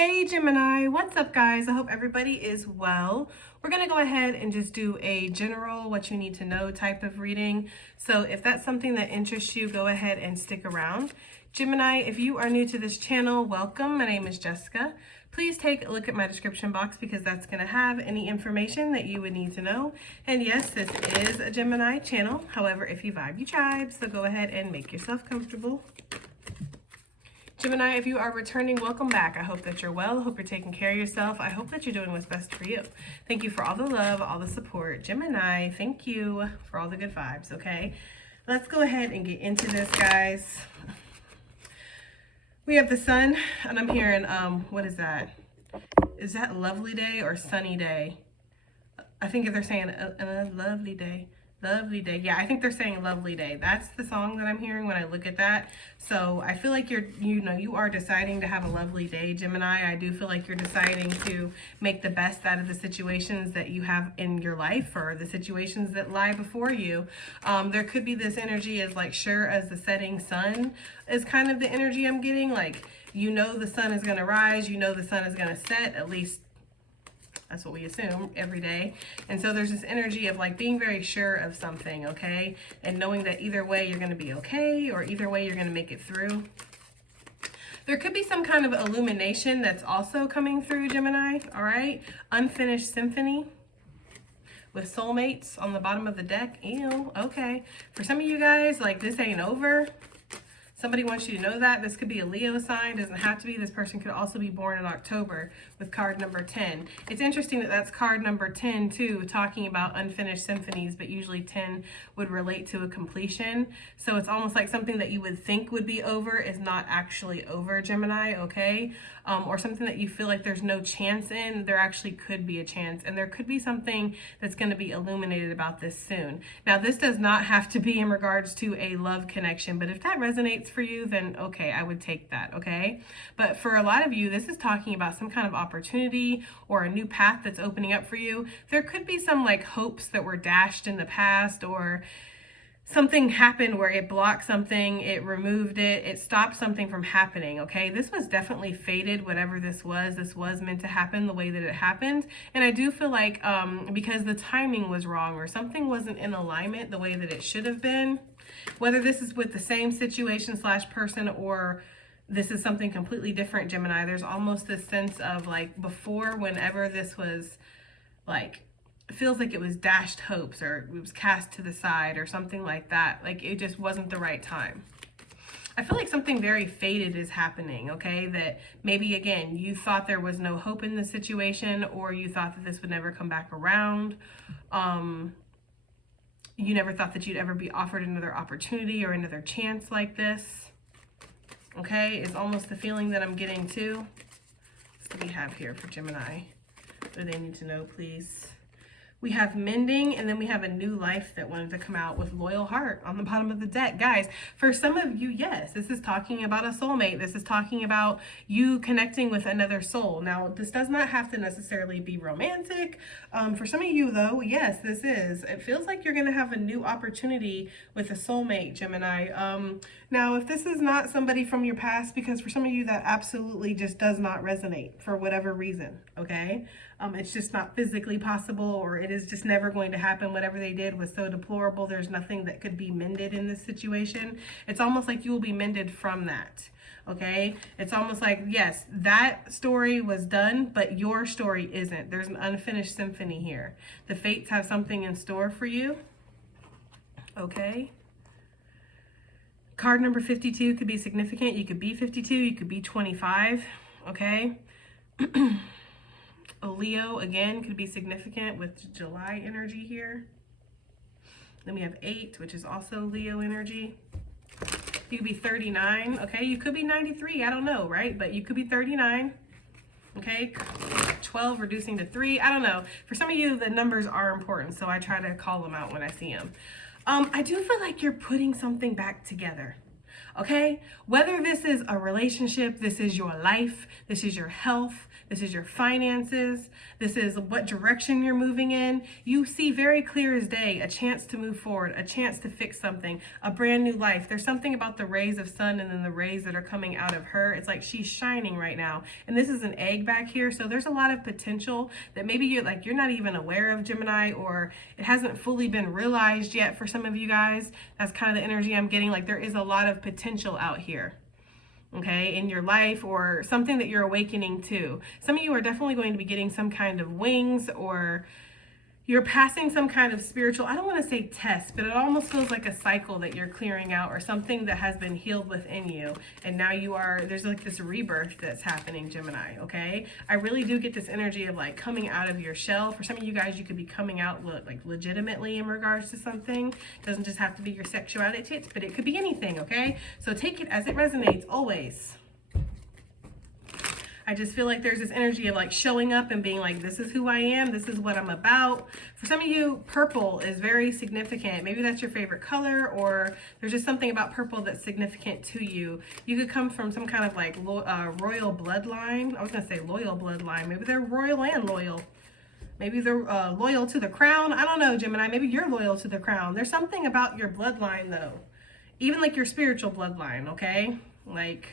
Hey Gemini, what's up guys? I hope everybody is well. We're going to go ahead and just do a general what you need to know type of reading. So if that's something that interests you, go ahead and stick around. Gemini, if you are new to this channel, welcome. My name is Jessica. Please take a look at my description box because that's going to have any information that you would need to know. And yes, this is a Gemini channel. However, if you vibe, you tribe. So go ahead and make yourself comfortable. Gemini, if you are returning, welcome back. I hope that you're well. I hope you're taking care of yourself. I hope that you're doing what's best for you. Thank you for all the love, all the support. Gemini, thank you for all the good vibes, okay? Let's go ahead and get into this, guys. We have the sun, and I'm hearing, what is that? Is that lovely day or sunny day? I think if they're saying a lovely day. Lovely day. Yeah, I think they're saying lovely day. That's the song that I'm hearing when I look at that. So I feel like you are deciding to have a lovely day, Gemini. I do feel like you're deciding to make the best out of the situations that you have in your life or the situations that lie before you. There could be this energy as like sure as the setting sun is kind of the energy I'm getting. Like, you know, the sun is going to rise. You know, the sun is going to set, at least that's what we assume every day. And so there's this energy of like being very sure of something, okay? And knowing that either way you're going to be okay, or either way you're going to make it through. There could be some kind of illumination that's also coming through, Gemini, all right? Unfinished symphony with soulmates on the bottom of the deck. Ew, okay. For some of you guys, like, this ain't over. Somebody wants you to know that. This could be a Leo sign. Doesn't have to be. This person could also be born in October with card number 10. It's interesting that that's card number 10 too, talking about unfinished symphonies, but usually 10 would relate to a completion. So it's almost like something that you would think would be over is not actually over, Gemini, okay? Or something that you feel like there's no chance in, there actually could be a chance. And there could be something that's going to be illuminated about this soon. Now, this does not have to be in regards to a love connection, but if that resonates for you, then okay, I would take that, okay? But for a lot of you, this is talking about some kind of opportunity or a new path that's opening up for you. There could be some like hopes that were dashed in the past, or something happened where it blocked something, it removed it, it stopped something from happening, okay? This was definitely fated, whatever this was meant to happen the way that it happened. And I do feel like because the timing was wrong or something wasn't in alignment the way that it should have been, whether this is with the same situation / person or this is something completely different, Gemini, there's almost this sense of like before, whenever this was like, it feels like it was dashed hopes or it was cast to the side or something like that. Like it just wasn't the right time. I feel like something very fated is happening, okay? That maybe, again, you thought there was no hope in the situation, or you thought that this would never come back around. You never thought that you'd ever be offered another opportunity or another chance like this, okay? It's almost the feeling that I'm getting too. What do we have here for Gemini? What do they need to know, please? We have mending, and then we have a new life that wanted to come out with loyal heart on the bottom of the deck. Guys, for some of you, yes, this is talking about a soulmate. This is talking about you connecting with another soul. Now, this does not have to necessarily be romantic. For some of you, though, yes, this is. It feels like you're going to have a new opportunity with a soulmate, Gemini. Now, if this is not somebody from your past, because for some of you, that absolutely just does not resonate for whatever reason, okay? It's just not physically possible, or it is just never going to happen. Whatever they did was so deplorable. There's nothing that could be mended in this situation. It's almost like you will be mended from that, okay? It's almost like, yes, that story was done, but your story isn't. There's an unfinished symphony here. The fates have something in store for you, okay? Card number 52 could be significant. You could be 52, you could be 25, okay? A Leo, again, could be significant with July energy here. Then we have 8, which is also Leo energy. You could be 39, okay? You could be 93, I don't know, right? But you could be 39, okay? 12 reducing to 3, I don't know. For some of you, the numbers are important, so I try to call them out when I see them. I do feel like you're putting something back together. Okay? Whether this is a relationship, this is your life, this is your health, this is your finances, this is what direction you're moving in, you see very clear as day a chance to move forward, a chance to fix something, a brand new life. There's something about the rays of sun and then the rays that are coming out of her. It's like she's shining right now. And this is an egg back here, so there's a lot of potential that maybe you're not even aware of, Gemini, or it hasn't fully been realized yet for some of you guys. That's kind of the energy I'm getting. Like, there is a lot of potential out here, okay, in your life, or something that you're awakening to. Some of you are definitely going to be getting some kind of wings, or you're passing some kind of spiritual, I don't want to say test, but it almost feels like a cycle that you're clearing out, or something that has been healed within you. And now there's like this rebirth that's happening, Gemini, okay? I really do get this energy of like coming out of your shell. For some of you guys, you could be coming out like legitimately in regards to something. It doesn't just have to be your sexuality, but it could be anything, okay? So take it as it resonates always. I just feel like there's this energy of like showing up and being like, this is who I am, this is what I'm about. For some of you, purple is very significant. Maybe that's your favorite color, or there's just something about purple that's significant to you. You could come from some kind of like royal bloodline. I was gonna say loyal bloodline. Maybe they're royal and loyal. Maybe they're loyal to the crown. I don't know, Gemini. Maybe you're loyal to the crown. There's something about your bloodline though. Even like your spiritual bloodline, okay? Like,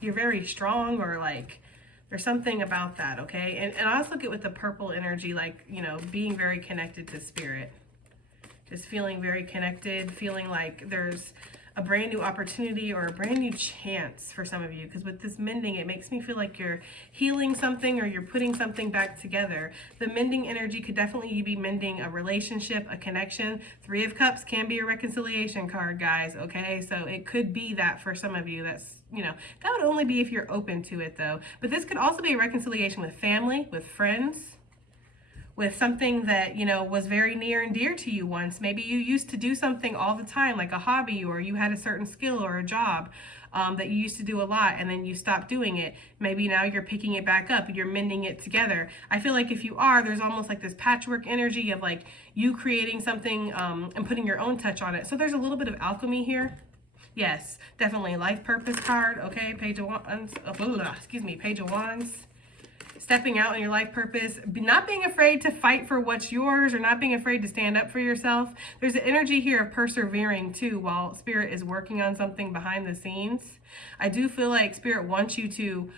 you're very strong, or like there's something about that, okay? And I also get with the purple energy, like, you know, being very connected to spirit, just feeling very connected, feeling like there's a brand new opportunity or a brand new chance for some of you. Because with this mending, it makes me feel like you're healing something, or you're putting something back together. The mending energy could definitely be mending a relationship, a connection. 3 of Cups can be a reconciliation card, guys, okay? So it could be that for some of you. That's, you know, that would only be if you're open to it though. But this could also be a reconciliation with family, with friends, with something that, you know, was very near and dear to you once. Maybe you used to do something all the time, like a hobby, or you had a certain skill or a job that you used to do a lot, and then you stopped doing it. Maybe now you're picking it back up, you're mending it together. I feel like if you are, there's almost like this patchwork energy of like you creating something and putting your own touch on it. So there's a little bit of alchemy here. Yes, definitely. Life purpose card, okay? Page of Wands, Page of Wands. Stepping out in your life purpose, not being afraid to fight for what's yours, or not being afraid to stand up for yourself. There's an energy here of persevering too, while Spirit is working on something behind the scenes. I do feel like Spirit wants you to,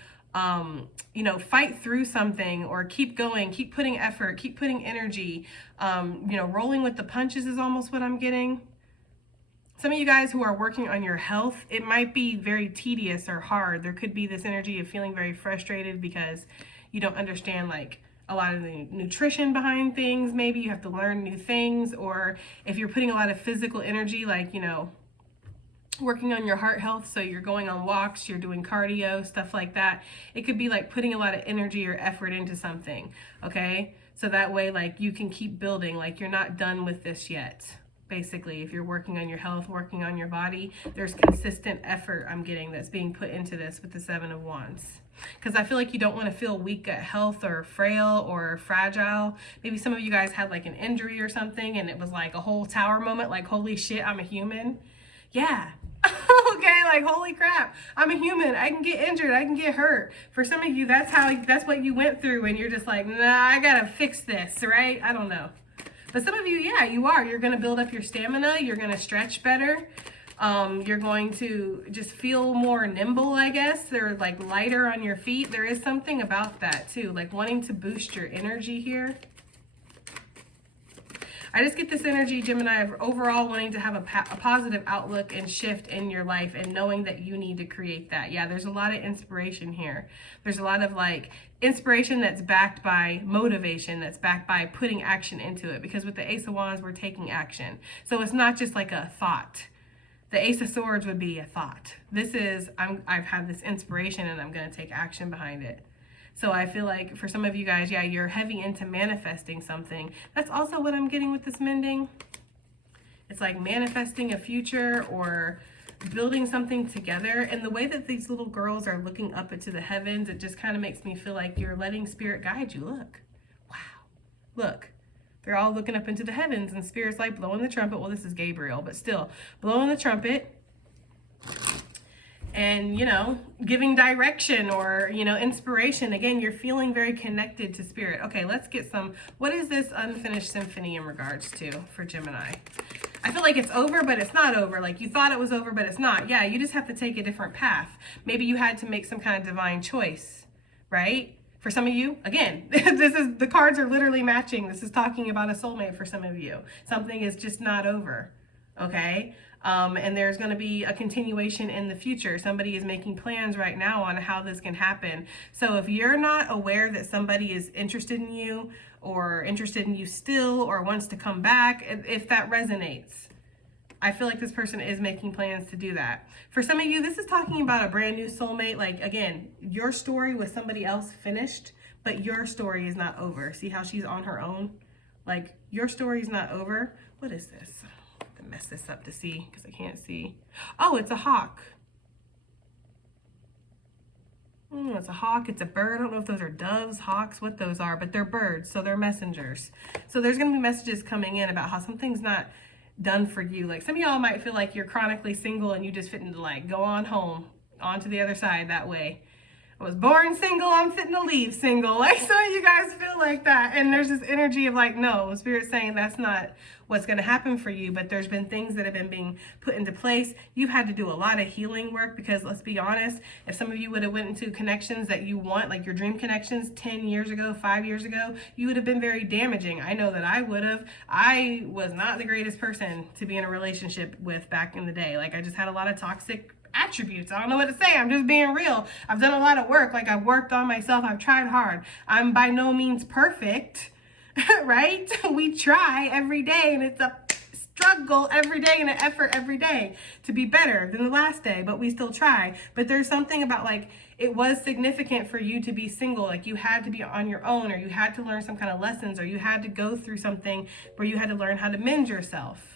you know, fight through something, or keep going, keep putting effort, keep putting energy. You know, rolling with the punches is almost what I'm getting. Some of you guys who are working on your health, it might be very tedious or hard. There could be this energy of feeling very frustrated because you don't understand like a lot of the nutrition behind things. Maybe you have to learn new things, or if you're putting a lot of physical energy, like, you know, working on your heart health, so you're going on walks, you're doing cardio, stuff like that. It could be like putting a lot of energy or effort into something, okay? So that way, like, you can keep building, like you're not done with this yet. Basically, if you're working on your health, working on your body, there's consistent effort I'm getting that's being put into this with the 7 of Wands. Because I feel like you don't want to feel weak at health, or frail, or fragile. Maybe some of you guys had like an injury or something, and it was like a whole tower moment, like, holy shit, I'm a human. Yeah. Okay, like, holy crap, I'm a human. I can get injured, I can get hurt. For some of you, that's what you went through, and you're just like, nah, I gotta fix this, right? I don't know. But some of you, yeah, you are. You're going to build up your stamina. You're going to stretch better. You're going to just feel more nimble, I guess. They're like lighter on your feet. There is something about that too, like wanting to boost your energy here. I just get this energy, Gemini, of overall wanting to have a positive outlook and shift in your life, and knowing that you need to create that. Yeah, there's a lot of inspiration here. There's a lot of like inspiration that's backed by motivation, that's backed by putting action into it. Because with the Ace of Wands, we're taking action. So it's not just like a thought. The Ace of Swords would be a thought. This is, I've had this inspiration and I'm going to take action behind it. So I feel like for some of you guys, yeah, you're heavy into manifesting something. That's also what I'm getting with this mending. It's like manifesting a future, or building something together. And the way that these little girls are looking up into the heavens, it just kind of makes me feel like you're letting Spirit guide you. Look. Wow. Look. They're all looking up into the heavens, and Spirit's like blowing the trumpet. Well, this is Gabriel, but still blowing the trumpet. And, you know, giving direction or, you know, inspiration. Again, you're feeling very connected to Spirit. Okay, let's get some, what is this unfinished symphony in regards to for Gemini? I feel like it's over, but it's not over. Like you thought it was over, but it's not. Yeah, you just have to take a different path. Maybe you had to make some kind of divine choice, right? For some of you, again, the cards are literally matching. This is talking about a soulmate for some of you. Something is just not over, okay? And there's going to be a continuation in the future. Somebody is making plans right now on how this can happen. So if you're not aware that somebody is interested in you or interested in you still or wants to come back, if that resonates, I feel like this person is making plans to do that. For some of you, this is talking about a brand new soulmate. Like, again, your story with somebody else finished, but your story is not over. See how she's on her own? Like, your story is not over. What is this? Mess this up to see because I can't see. Oh, it's a hawk. It's a hawk. It's a bird. I don't know if those are doves, hawks, what those are, but they're birds, so they're messengers. So there's going to be messages coming in about how something's not done for you. Like some of y'all might feel like you're chronically single and you just fitting to like go on home, on to the other side that way. I was born single, I'm fitting to leave single. Like some of you guys feel like that. And there's this energy of like, no, Spirit's saying that's not what's going to happen for you. But there's been things that have been being put into place. You've had to do a lot of healing work because let's be honest, if some of you would have went into connections that you want, like your dream connections 10 years ago, 5 years ago, you would have been very damaging. I know that I would have. I was not the greatest person to be in a relationship with back in the day. Like I just had a lot of toxic attributes. I don't know what to say. I'm just being real. I've done a lot of work. Like I've worked on myself. I've tried hard. I'm by no means perfect, right? We try every day and it's a struggle every day and an effort every day to be better than the last day, but we still try. But there's something about like, it was significant for you to be single. Like you had to be on your own or you had to learn some kind of lessons or you had to go through something where you had to learn how to mend yourself.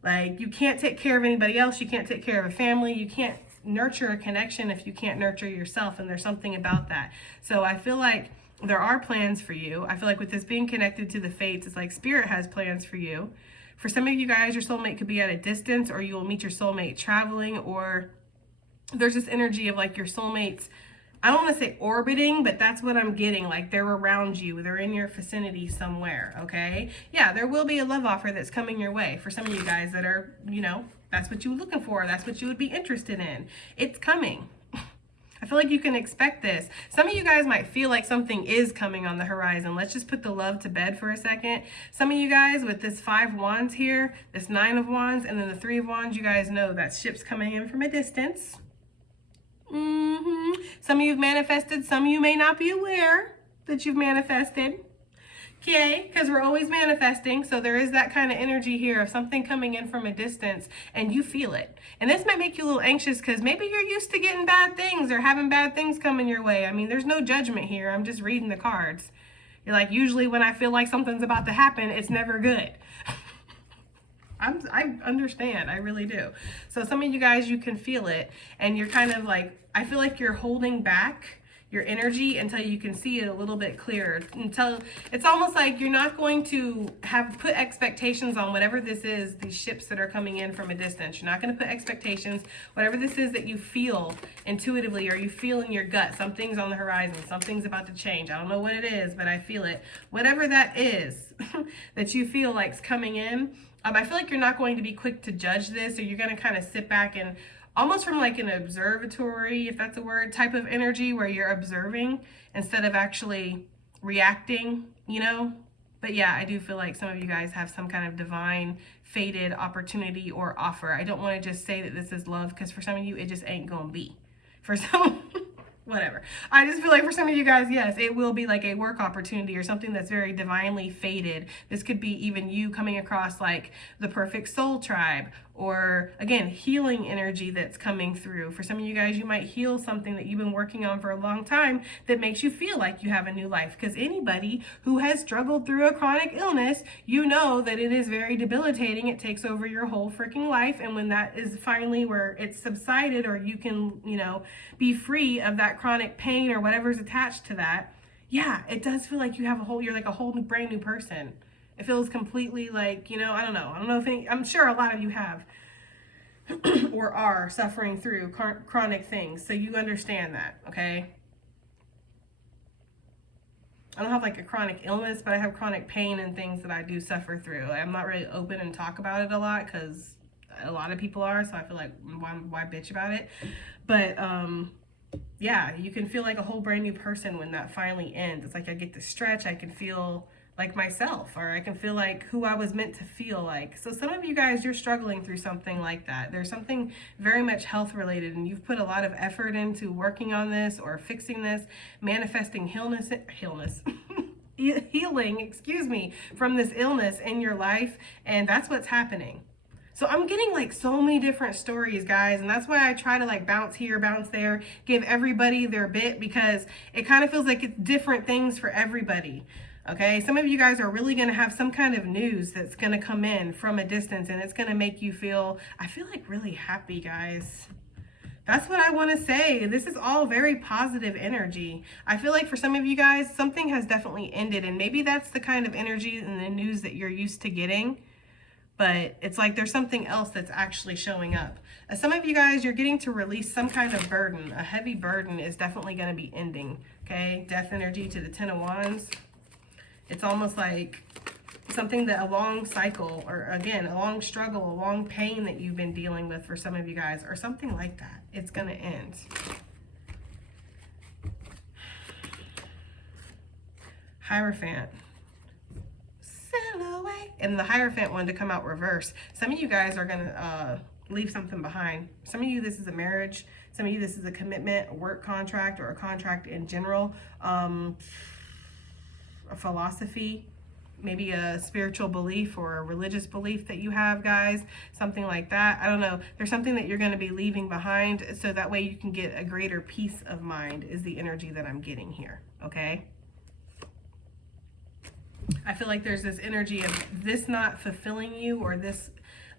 Like you can't take care of anybody else. You can't take care of a family. You can't nurture a connection if you can't nurture yourself. And there's something about that. So I feel like there are plans for you. I feel like with this being connected to the fates, it's like Spirit has plans for you. For some of you guys, your soulmate could be at a distance or you will meet your soulmate traveling, or there's this energy of like your soulmates, I don't want to say orbiting, but that's what I'm getting. Like they're around you. They're in your vicinity somewhere, okay? Yeah, there will be a love offer that's coming your way. For some of you guys that are, you know, that's what you were looking for. That's what you would be interested in. It's coming. I feel like you can expect this. Some of you guys might feel like something is coming on the horizon. Let's just put the love to bed for a second. Some of you guys with this 5 wands here, this 9 of wands, and then the 3 of wands, you guys know that ship's coming in from a distance. Some of you've manifested, some of you may not be aware that you've manifested. Okay, because we're always manifesting. So there is that kind of energy here of something coming in from a distance and you feel it. And this might make you a little anxious because maybe you're used to getting bad things or having bad things coming your way. I mean, there's no judgment here. I'm just reading the cards. You're like, usually when I feel like something's about to happen, it's never good. I understand. I really do. So some of you guys, you can feel it and you're kind of like, I feel like you're holding back your energy until you can see it a little bit clearer. Until it's almost like you're not going to put expectations on whatever this is, these ships that are coming in from a distance. You're not going to put expectations. Whatever this is that you feel intuitively or you feel in your gut, something's on the horizon, something's about to change. I don't know what it is, but I feel it. Whatever that is that you feel like's coming in, I feel like you're not going to be quick to judge this, or you're going to kind of sit back and almost from like an observatory, if that's a word, type of energy where you're observing instead of actually reacting, you know? But yeah, I do feel like some of you guys have some kind of divine fated opportunity or offer. I don't want to just say that this is love because for some of you, it just ain't going to be. For some... whatever. I just feel like for some of you guys, yes, it will be like a work opportunity or something that's very divinely fated. This could be even you coming across like the perfect soul tribe, or again, healing energy that's coming through. For some of you guys, you might heal something that you've been working on for a long time that makes you feel like you have a new life. Because anybody who has struggled through a chronic illness, you know that it is very debilitating. It takes over your whole freaking life. And when that is finally where it's subsided, or you can, you know, be free of that chronic pain or whatever's attached to that, yeah, it does feel like you have you're like a whole brand new person. It feels completely like, you know, I don't know if any, I'm sure a lot of you have or are suffering through chronic things. So you understand that, okay? I don't have like a chronic illness, but I have chronic pain and things that I do suffer through. I'm not really open and talk about it a lot because a lot of people are, so I feel like why bitch about it? But yeah, you can feel like a whole brand new person when that finally ends. It's like I get to stretch, I can feel like myself, or I can feel like who I was meant to feel like. So some of you guys, you're struggling through something like that. There's something very much health related, and you've put a lot of effort into working on this or fixing this, manifesting healing, excuse me, from this illness in your life, and that's what's happening. So I'm getting like so many different stories, guys, and that's why I try to like bounce here, bounce there, give everybody their bit, because it kind of feels like it's different things for everybody. Okay, some of you guys are really going to have some kind of news that's going to come in from a distance, and it's going to make you feel, I feel like really happy, guys. That's what I want to say. This is all very positive energy. I feel like for some of you guys, something has definitely ended, and maybe that's the kind of energy and the news that you're used to getting, but it's like there's something else that's actually showing up. Some of you guys, you're getting to release some kind of burden. A heavy burden is definitely going to be ending, okay? Death energy to the Ten of Wands. It's almost like something that a long cycle, or again, a long struggle, a long pain that you've been dealing with for some of you guys, or something like that. It's going to end. Hierophant. Sail away. And the Hierophant one to come out reverse. Some of you guys are going to leave something behind. Some of you, this is a marriage. Some of you, this is a commitment, a work contract, or a contract in general. A philosophy, maybe a spiritual belief or a religious belief that you have, guys, something like that. I don't know. There's something that you're going to be leaving behind, so that way you can get a greater peace of mind is the energy that I'm getting here, okay? I feel like there's this energy of this not fulfilling you, or this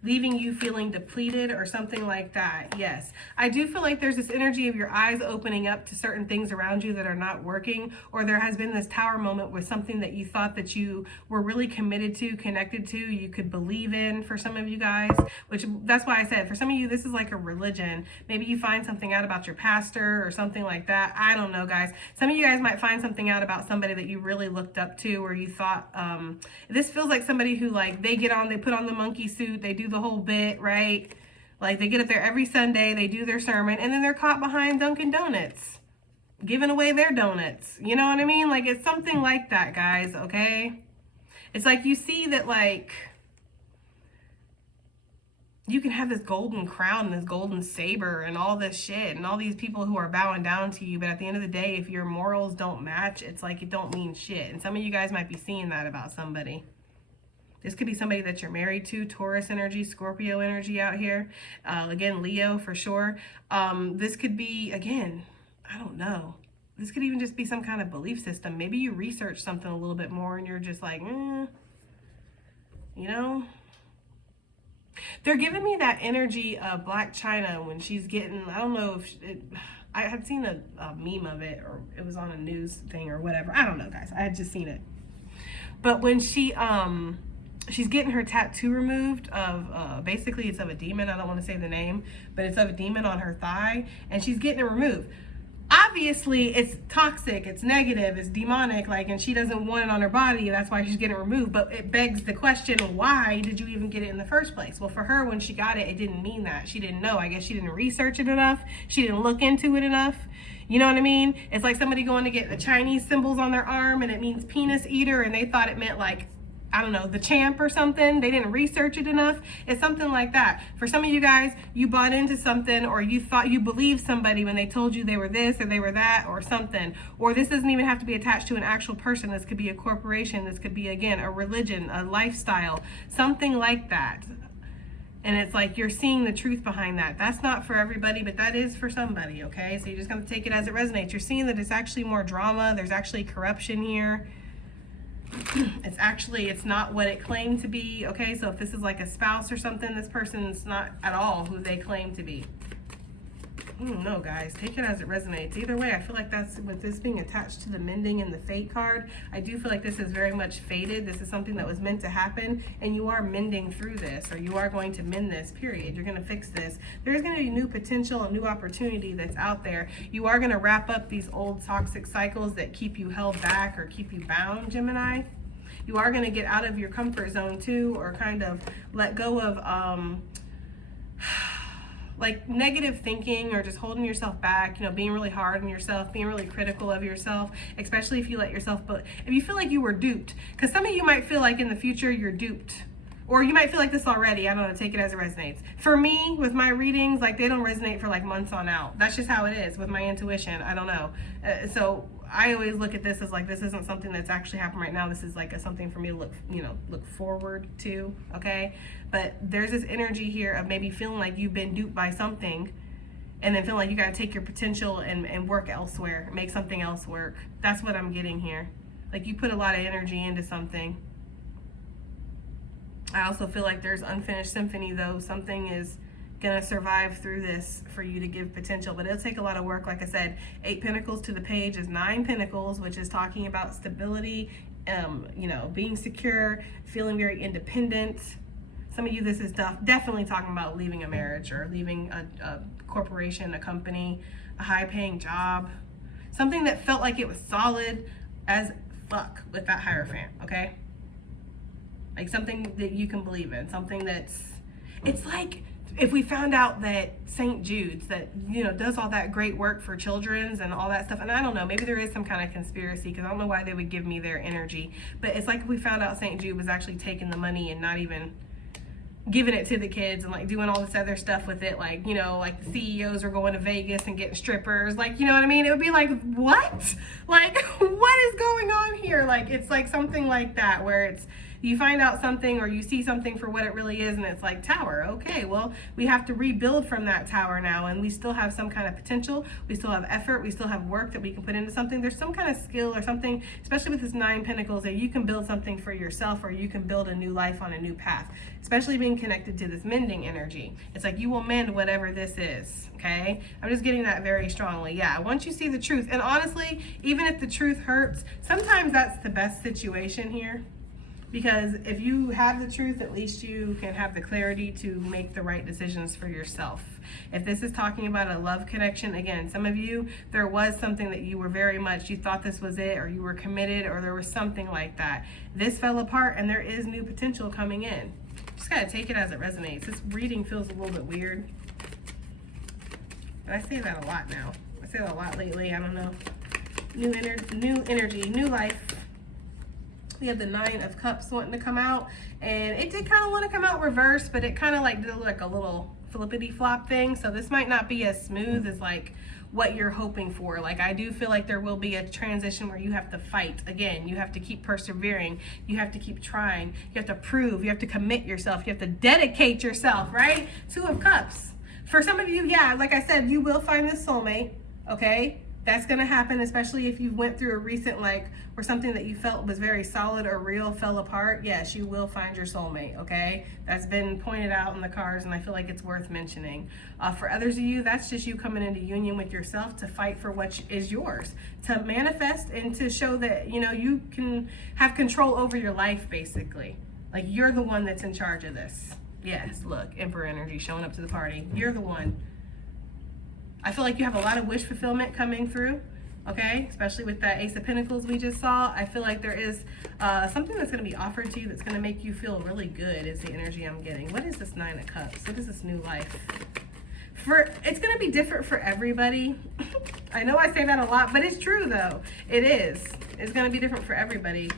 leaving you feeling depleted or something like that. Yes, I do feel like there's this energy of your eyes opening up to certain things around you that are not working, or there has been this tower moment with something that you thought that you were really committed to, connected to, you could believe in for some of you guys, which that's why I said for some of you, this is like a religion. Maybe you find something out about your pastor or something like that. I don't know, guys. Some of you guys might find something out about somebody that you really looked up to, or you thought, this feels like somebody who, like, they put on the monkey suit, they do the whole bit, right? Like, they get up there every Sunday, they do their sermon, and then they're caught behind Dunkin' Donuts, giving away their donuts. You know what I mean? Like, it's something like that, guys, okay? It's like you see that, like, you can have this golden crown and this golden saber and all this shit and all these people who are bowing down to you, but at the end of the day, if your morals don't match, it's like it don't mean shit. And some of you guys might be seeing that about somebody. This could be somebody that you're married to, Taurus energy, Scorpio energy out here. Again, Leo for sure. This could be, again, I don't know. This could even just be some kind of belief system. Maybe you research something a little bit more and you're just like, you know. They're giving me that energy of Black China when she's getting, I don't know if I had seen a meme of it, or it was on a news thing or whatever. I don't know, guys. I had just seen it. But when she's getting her tattoo removed of, basically it's of a demon. I don't want to say the name, but it's of a demon on her thigh, and she's getting it removed. Obviously, it's toxic, it's negative, it's demonic, like, and she doesn't want it on her body. That's why she's getting it removed. But it begs the question, why did you even get it in the first place? Well, for her, when she got it, it didn't mean that. She didn't know. I guess she didn't research it enough. She didn't look into it enough. You know what I mean? It's like somebody going to get the Chinese symbols on their arm, and it means penis eater, and they thought it meant, like, I don't know, the champ or something. They didn't research it enough. It's something like that. For some of you guys, you bought into something, or you thought you believed somebody when they told you they were this or they were that or something. Or this doesn't even have to be attached to an actual person. This could be a corporation. This could be, again, a religion, a lifestyle, something like that. And it's like you're seeing the truth behind that. That's not for everybody, but that is for somebody, okay? So you're just going to take it as it resonates. You're seeing that it's actually more drama. There's actually corruption here. It's not what it claimed to be, okay? So if this is like a spouse or something, this person's not at all who they claim to be. No, guys, take it as it resonates. Either way, I feel like that's with this being attached to the mending and the fate card. I do feel like this is very much fated. This is something that was meant to happen, and you are mending through this, or you are going to mend this, period. You're going to fix this. There's going to be new potential and new opportunity that's out there. You are going to wrap up these old toxic cycles that keep you held back or keep you bound, Gemini. You are going to get out of your comfort zone too, or kind of let go of like negative thinking, or just holding yourself back, you know, being really hard on yourself, being really critical of yourself, especially if you let yourself, but if you feel like you were duped, because some of you might feel like in the future you're duped, or you might feel like this already. I don't know, take it as it resonates. For me, with my readings, like they don't resonate for like months on out. That's just how it is with my intuition. I don't know. So I always look at this as like, this isn't something that's actually happening right now. This is like something for me to look forward to, okay? But there's this energy here of maybe feeling like you've been duped by something, and then feeling like you gotta take your potential and work elsewhere, make something else work. That's what I'm getting here. Like you put a lot of energy into something. I also feel like there's unfinished symphony though. Something is gonna survive through this for you to give potential, but it'll take a lot of work. Like I said, 8 Pentacles to the page is 9 Pentacles, which is talking about stability, being secure, feeling very independent. Some of you, this is definitely talking about leaving a marriage, or leaving a corporation, a company, a high-paying job, something that felt like it was solid as fuck with that Hierophant, okay? Like something that you can believe in, something that's, it's like if we found out that St. Jude's, that, you know, does all that great work for children's and all that stuff, and I don't know, maybe there is some kind of conspiracy, because I don't know why they would give me their energy, but it's like if we found out St. Jude was actually taking the money and not even giving it to the kids, and like doing all this other stuff with it, like, you know, like the CEOs are going to Vegas and getting strippers, like, you know what I mean? It would be like, what? Like, what is going on here? Like, it's like something like that, where it's, you find out something, or you see something for what it really is, and it's like, tower, okay, well, we have to rebuild from that tower now, and we still have some kind of potential, we still have effort, we still have work that we can put into something. There's some kind of skill or something, especially with this 9 Pentacles, that you can build something for yourself, or you can build a new life on a new path, especially being connected to this mending energy. It's like you will mend whatever this is, okay? I'm just getting that very strongly. Yeah, once you see the truth, and honestly, even if the truth hurts, sometimes that's the best situation here. Because if you have the truth, at least you can have the clarity to make the right decisions for yourself. If this is talking about a love connection, again, some of you, there was something that you were very much, you thought this was it, or you were committed, or there was something like that. This fell apart, and there is new potential coming in. Just gotta take it as it resonates. This reading feels a little bit weird. And I say that a lot now. I say that a lot lately, I don't know. New energy, new life. We have the 9 of Cups wanting to come out, and it did kind of want to come out reversed, but it kind of like did like a little flippity flop thing. So this might not be as smooth as like what you're hoping for. Like, I do feel like there will be a transition where you have to fight again. You have to keep persevering. You have to keep trying. You have to prove. You have to commit yourself. You have to dedicate yourself, right? 2 of Cups. For some of you, yeah, like I said, you will find this soulmate, okay? That's going to happen, especially if you went through a recent, like, where something that you felt was very solid or real fell apart. Yes, you will find your soulmate, okay? That's been pointed out in the cards, and I feel like it's worth mentioning. For others of you, that's just you coming into union with yourself to fight for what is yours, to manifest and to show that, you know, you can have control over your life, basically. Like, you're the one that's in charge of this. Yes, look, Emperor energy showing up to the party. You're the one. I feel like you have a lot of wish fulfillment coming through, okay? Especially with that Ace of Pentacles we just saw. I feel like there is something that's going to be offered to you that's going to make you feel really good is the energy I'm getting. What is this 9 of Cups? What is this new life? It's going to be different for everybody. I know I say that a lot, but it's true though. It is. It's going to be different for everybody.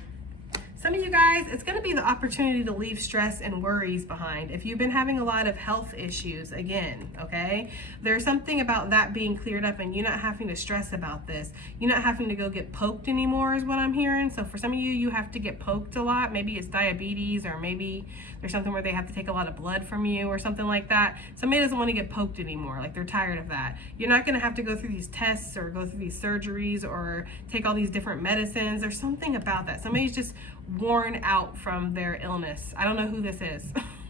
Some of you guys, it's going to be the opportunity to leave stress and worries behind. If you've been having a lot of health issues, again, okay? There's something about that being cleared up and you not having to stress about this. You're not having to go get poked anymore is what I'm hearing. So for some of you, you have to get poked a lot. Maybe it's diabetes, or maybe there's something where they have to take a lot of blood from you or something like that. Somebody doesn't want to get poked anymore. Like, they're tired of that. You're not going to have to go through these tests or go through these surgeries or take all these different medicines. There's something about that. Somebody's just worn out from their illness. I don't know who this is.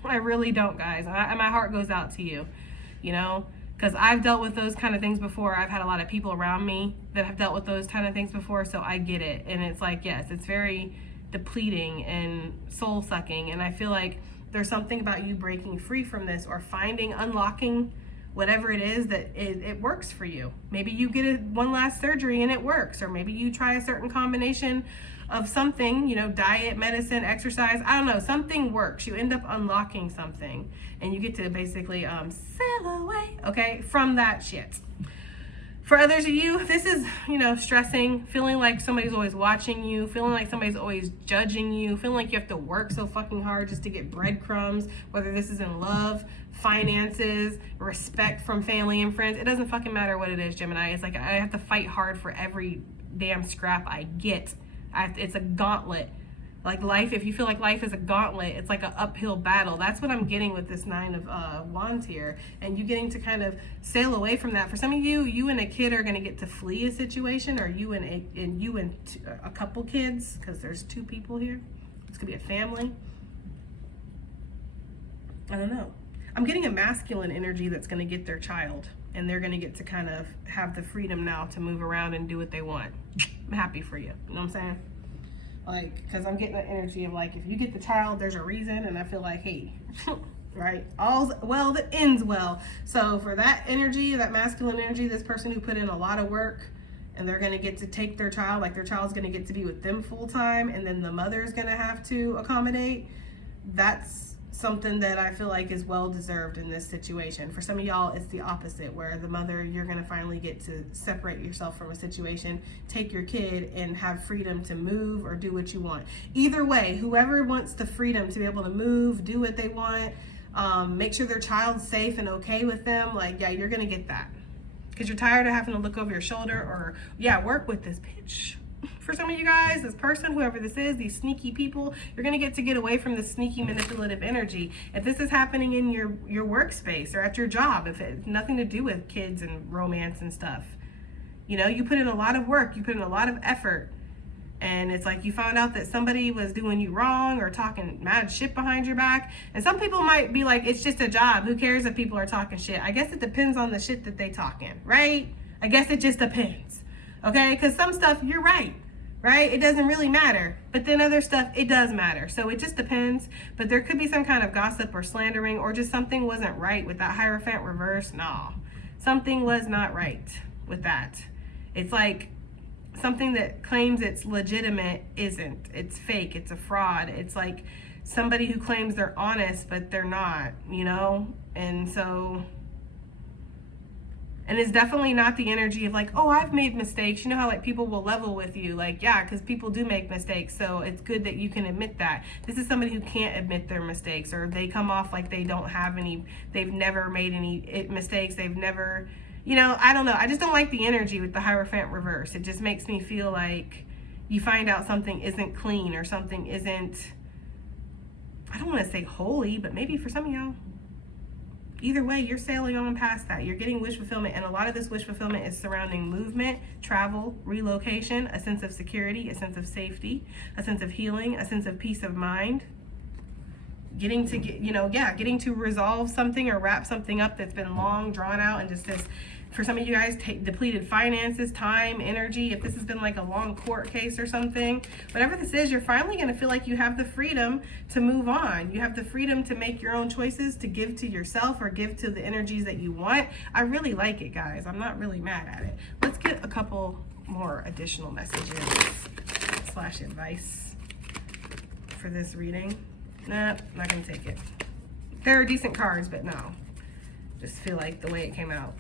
I really don't, guys. My heart goes out to you, you know, because I've dealt with those kind of things before. I've had a lot of people around me that have dealt with those kind of things before, so I get it. And it's like, yes, it's very depleting and soul sucking, and I feel like there's something about you breaking free from this, or unlocking whatever it is that it works for you. Maybe you get one last surgery and it works, or maybe you try a certain combination of something, you know, diet, medicine, exercise, I don't know, something works. You end up unlocking something, and you get to basically sail away, okay, from that shit. For others of you, this is, you know, stressing, feeling like somebody's always watching you, feeling like somebody's always judging you, feeling like you have to work so fucking hard just to get breadcrumbs, whether this is in love, finances, respect from family and friends. It doesn't fucking matter what it is, Gemini. It's like I have to fight hard for every damn scrap I get. It's a gauntlet. Like life, if you feel like life is a gauntlet, it's like an uphill battle. That's what I'm getting with this 9 of Wands here. And you getting to kind of sail away from that. For some of you, you and a kid are going to get to flee a situation, or you and a couple kids, because there's 2 people here. It's going to be a family. I don't know. I'm getting a masculine energy that's going to get their child, and they're going to get to kind of have the freedom now to move around and do what they want. I'm happy for you. You know what I'm saying? Like, because I'm getting the energy of like, if you get the child, there's a reason, and I feel like, hey, right, all's well that ends well. So for that energy, that masculine energy, this person who put in a lot of work, and they're going to get to take their child, like their child's going to get to be with them full time, and then the mother's going to have to accommodate. That's something that I feel like is well deserved in this situation. For some of y'all, it's the opposite, where the mother, you're going to finally get to separate yourself from a situation, take your kid, and have freedom to move or do what you want. Either way, whoever wants the freedom to be able to move, do what they want, make sure their child's safe and okay with them, like, yeah, you're going to get that. Because you're tired of having to look over your shoulder, or, yeah, work with this bitch. For some of you guys, this person, whoever this is, these sneaky people, you're going to get away from the sneaky manipulative energy. If this is happening in your workspace or at your job, if it's nothing to do with kids and romance and stuff, you know, you put in a lot of work, you put in a lot of effort, and it's like you found out that somebody was doing you wrong or talking mad shit behind your back. And some people might be like, it's just a job. Who cares if people are talking shit? I guess it depends on the shit that they talking, right? I guess it just depends. Okay, because some stuff, you're right? It doesn't really matter. But then other stuff, it does matter. So it just depends. But there could be some kind of gossip or slandering, or just something wasn't right with that Hierophant reverse. No, something was not right with that. It's like something that claims it's legitimate isn't. It's fake. It's a fraud. It's like somebody who claims they're honest, but they're not, you know? And so... And it's definitely not the energy of like, oh, I've made mistakes. You know how like people will level with you. Like, yeah, because people do make mistakes. So it's good that you can admit that. This is somebody who can't admit their mistakes, or they come off like they don't have any, they've never made any mistakes. They've never, you know, I don't know. I just don't like the energy with the Hierophant reverse. It just makes me feel like you find out something isn't clean, or something isn't, I don't want to say holy, but maybe for some of y'all. Either way, you're sailing on past that. You're getting wish fulfillment, and a lot of this wish fulfillment is surrounding movement, travel, relocation, a sense of security, a sense of safety, a sense of healing, a sense of peace of mind. Getting to resolve something or wrap something up that's been long drawn out, and just this, for some of you guys, depleted finances, time, energy. If this has been like a long court case or something, whatever this is, you're finally going to feel like you have the freedom to move on. You have the freedom to make your own choices, to give to yourself or give to the energies that you want. I really like it, guys. I'm not really mad at it. Let's get a couple more additional messages / advice for this reading. Nah, not going to take it. There are decent cards, but no. Just feel like the way it came out.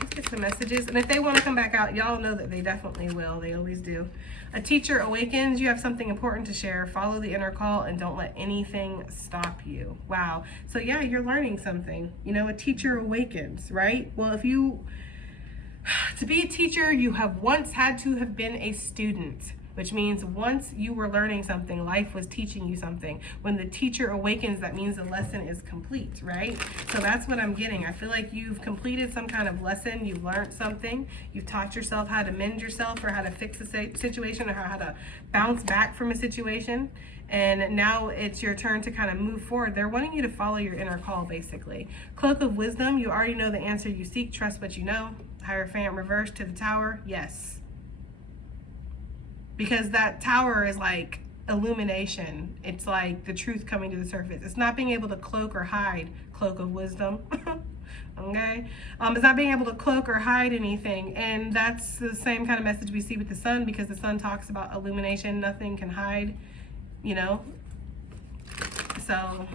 Let's get some messages. And if they want to come back out, y'all know that they definitely will. They always do. A teacher awakens. You have something important to share. Follow the inner call and don't let anything stop you. Wow. So yeah, you're learning something. You know, a teacher awakens, right? Well, to be a teacher, you have once had to have been a student. which means once you were learning something, life was teaching you something. When the teacher awakens, that means the lesson is complete, right? So that's what I'm getting. I feel like you've completed some kind of lesson. You've learned something. You've taught yourself how to mend yourself, or how to fix a situation, or how to bounce back from a situation. And now it's your turn to kind of move forward. They're wanting you to follow your inner call, basically. Cloak of wisdom, you already know the answer you seek. Trust what you know. Hierophant reverse to the tower, yes. Because that tower is like illumination. It's like the truth coming to the surface. It's not being able to cloak or hide. Cloak of wisdom. Okay? It's not being able to cloak or hide anything. And that's the same kind of message we see with the sun, because the sun talks about illumination. Nothing can hide, you know? So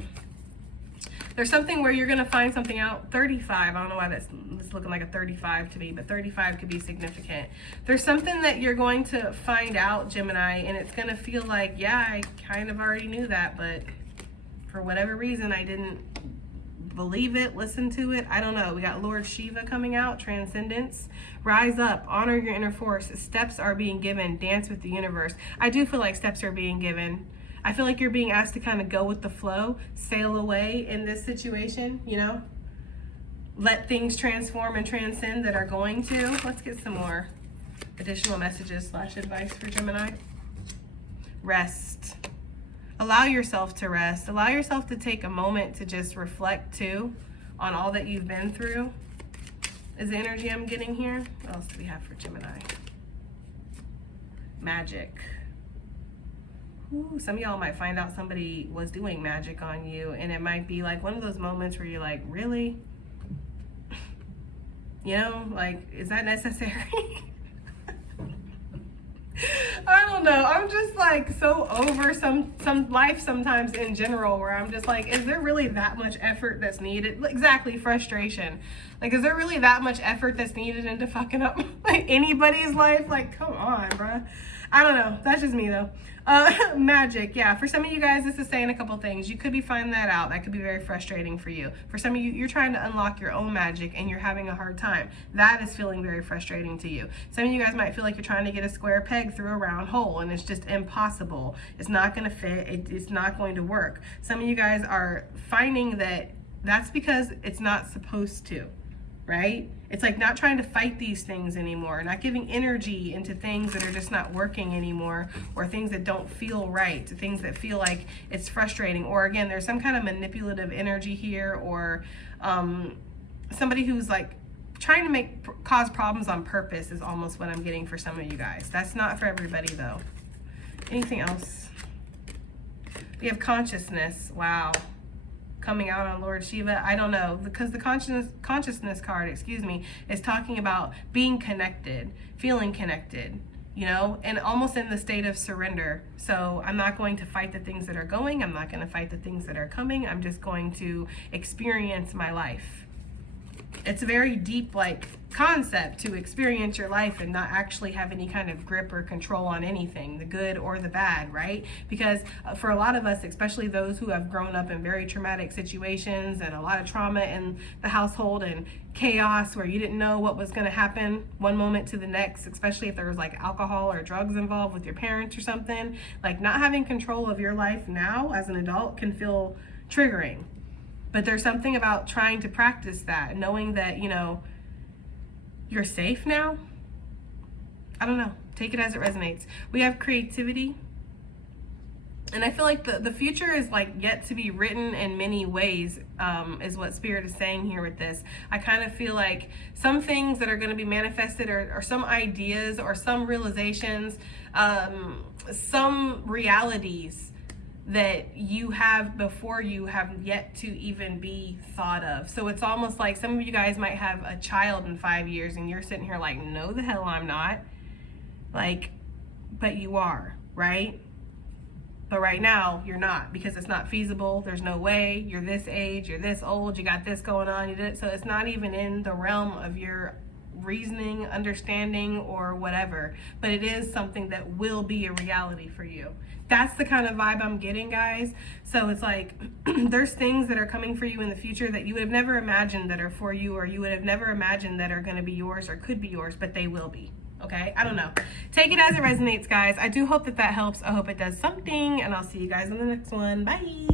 there's something where you're going to find something out. 35, I don't know why that's looking like a 35 to me, but 35 could be significant. There's something that you're going to find out, Gemini, and it's going to feel like, yeah, I kind of already knew that, but for whatever reason, I didn't believe it, listen to it. I don't know. We got Lord Shiva coming out, transcendence. Rise up, honor your inner force. Steps are being given. Dance with the universe. I do feel like steps are being given. I feel like you're being asked to kind of go with the flow, sail away in this situation, you know? Let things transform and transcend that are going to. Let's get some more additional messages / advice for Gemini. Rest. Allow yourself to rest. Allow yourself to take a moment to just reflect too on all that you've been through, is the energy I'm getting here. What else do we have for Gemini? Magic. Ooh, some of y'all might find out somebody was doing magic on you, and it might be like one of those moments where you're like, really? You know, like, is that necessary? I don't know. I'm just like so over some life sometimes in general, where I'm just like, is there really that much effort that's needed? Exactly, frustration. Like, is there really that much effort that's needed into fucking up like anybody's life? Like, come on, bruh. I don't know. That's just me though. Magic. Yeah. For some of you guys, this is saying a couple things. You could be finding that out. That could be very frustrating for you. For some of you, you're trying to unlock your own magic and you're having a hard time. That is feeling very frustrating to you. Some of you guys might feel like you're trying to get a square peg through a round hole and it's just impossible. It's not going to fit. It's not going to work. Some of you guys are finding that that's because it's not supposed to. Right? It's like not trying to fight these things anymore, not giving energy into things that are just not working anymore, or things that don't feel right, things that feel like it's frustrating, or again, there's some kind of manipulative energy here, or somebody who's like trying to cause problems on purpose is almost what I'm getting for some of you guys. That's not for everybody though. Anything else? We have consciousness. Wow. Coming out on Lord Shiva. I don't know, because the consciousness card, excuse me, is talking about being connected, feeling connected, you know, and almost in the state of surrender. So I'm not going to fight the things that are going. I'm not going to fight the things that are coming. I'm just going to experience my life. It's a very deep like concept to experience your life and not actually have any kind of grip or control on anything, the good or the bad, right? Because for a lot of us, especially those who have grown up in very traumatic situations and a lot of trauma in the household and chaos where you didn't know what was going to happen one moment to the next, especially if there was like alcohol or drugs involved with your parents or something, like not having control of your life now as an adult can feel triggering. But there's something about trying to practice that, knowing that, you know, you're safe now. I don't know. Take it as it resonates. We have creativity. And I feel like the future is like yet to be written in many ways, is what Spirit is saying here with this. I kind of feel like some things that are going to be manifested or some ideas or some realizations, some realities that you have before you have yet to even be thought of. So it's almost like some of you guys might have a child in 5 years and you're sitting here like, no the hell I'm not. Like, but you are, right? But right now you're not, because it's not feasible. There's no way. You're this age, you're this old, you got this going on. So it's not even in the realm of your reasoning, understanding, or whatever. But it is something that will be a reality for you. That's the kind of vibe I'm getting, guys. So it's like there's things that are coming for you in the future that you would have never imagined that are for you, or you would have never imagined that are going to be yours or could be yours, but they will be. Okay, I don't know. Take it as it resonates, guys. I do hope that helps. I hope it does something, and I'll see you guys in the next one. Bye.